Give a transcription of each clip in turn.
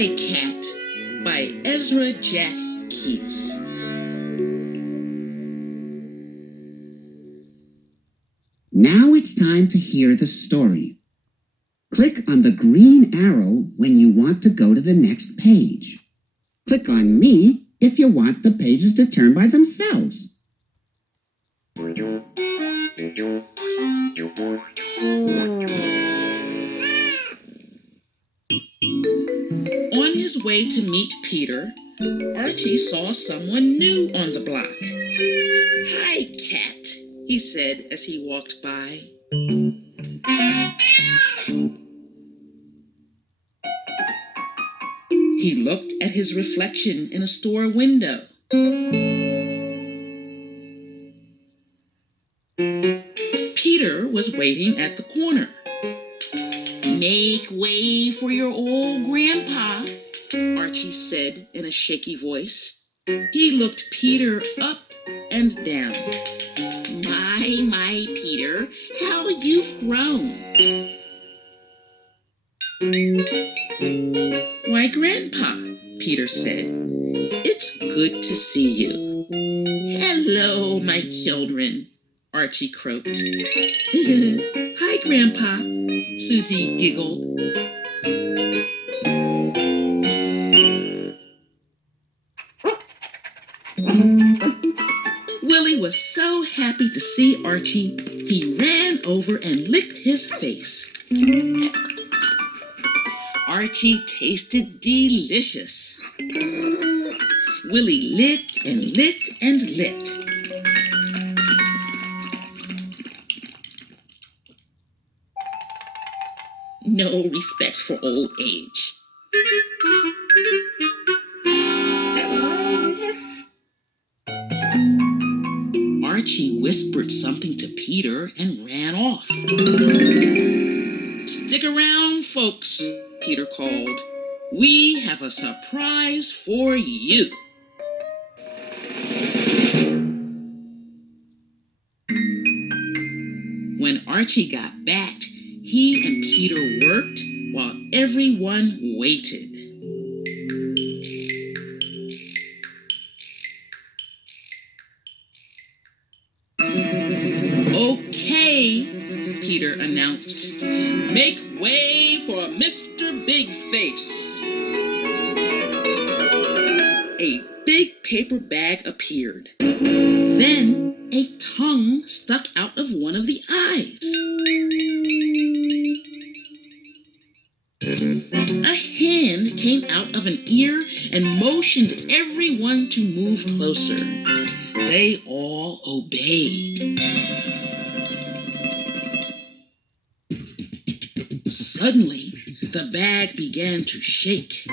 Hi, Cat by Ezra Jack Keats. Now it's time to hear the story. Click on the green arrow when you want to go to the next page. Click on me if you want the pages to turn by themselves. On his way to meet Peter, Archie saw someone new on the block. Hi, Cat, he said as he walked by. He looked at his reflection in a store window. Peter was waiting at the corner. Make way for your old grandpa, Archie said in a shaky voice. He looked Peter up and down. My, Peter, how you've grown. Why, Grandpa, Peter said. It's good to see you. Hello, my children, Archie croaked. Hi, Grandpa, Susie giggled. Willie was so happy to see Archie, he ran over and licked his face. Archie tasted delicious. Willie licked and licked and licked. No respect for old age. Archie whispered something to Peter and ran off. Stick around, folks, Peter called. We have a surprise for you. When Archie got back, he and Peter worked while everyone waited. Okay, Peter announced. Make way for Mr. Bigface. A big paper bag appeared. Then a tongue stuck out of one of the eyes. A hand came out of an ear and motioned everyone to move closer. They all obeyed. Suddenly, the bag began to shake.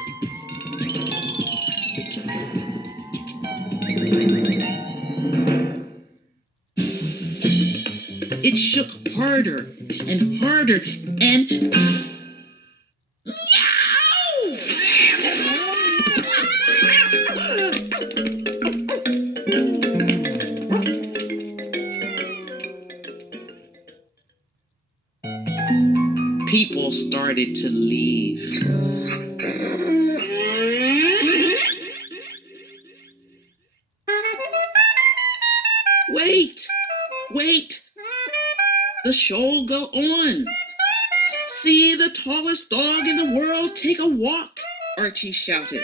It shook harder and harder and... People started to leave. Wait. The show'll go on. See the tallest dog in the world take a walk, Archie shouted.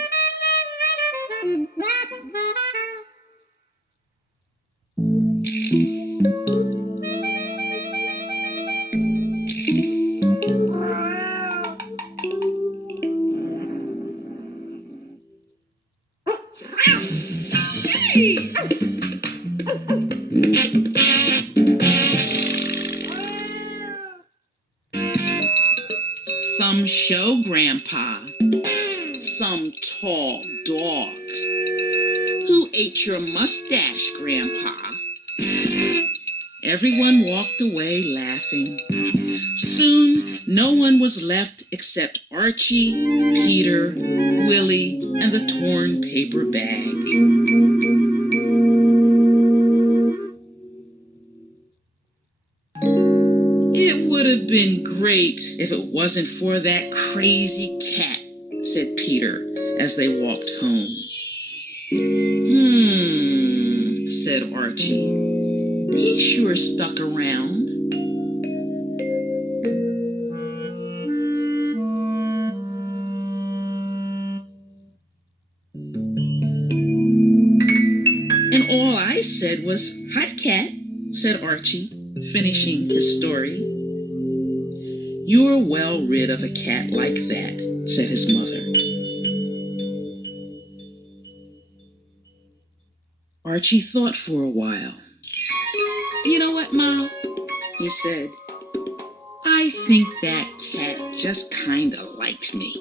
Some show grandpa, some tall dog. Who ate your mustache, Grandpa? Everyone walked away laughing. Soon, no one was left except Archie, Peter, Willie, and the torn paper bag. It would have been great if it wasn't for that crazy cat, said Peter as they walked home. Said Archie. He sure stuck around. And all I said was, "Hi, cat," said Archie, finishing his story. "You're well rid of a cat like that," said his mother. Archie thought for a while. "You know what, Mom?" he said. "I think that cat just kinda liked me."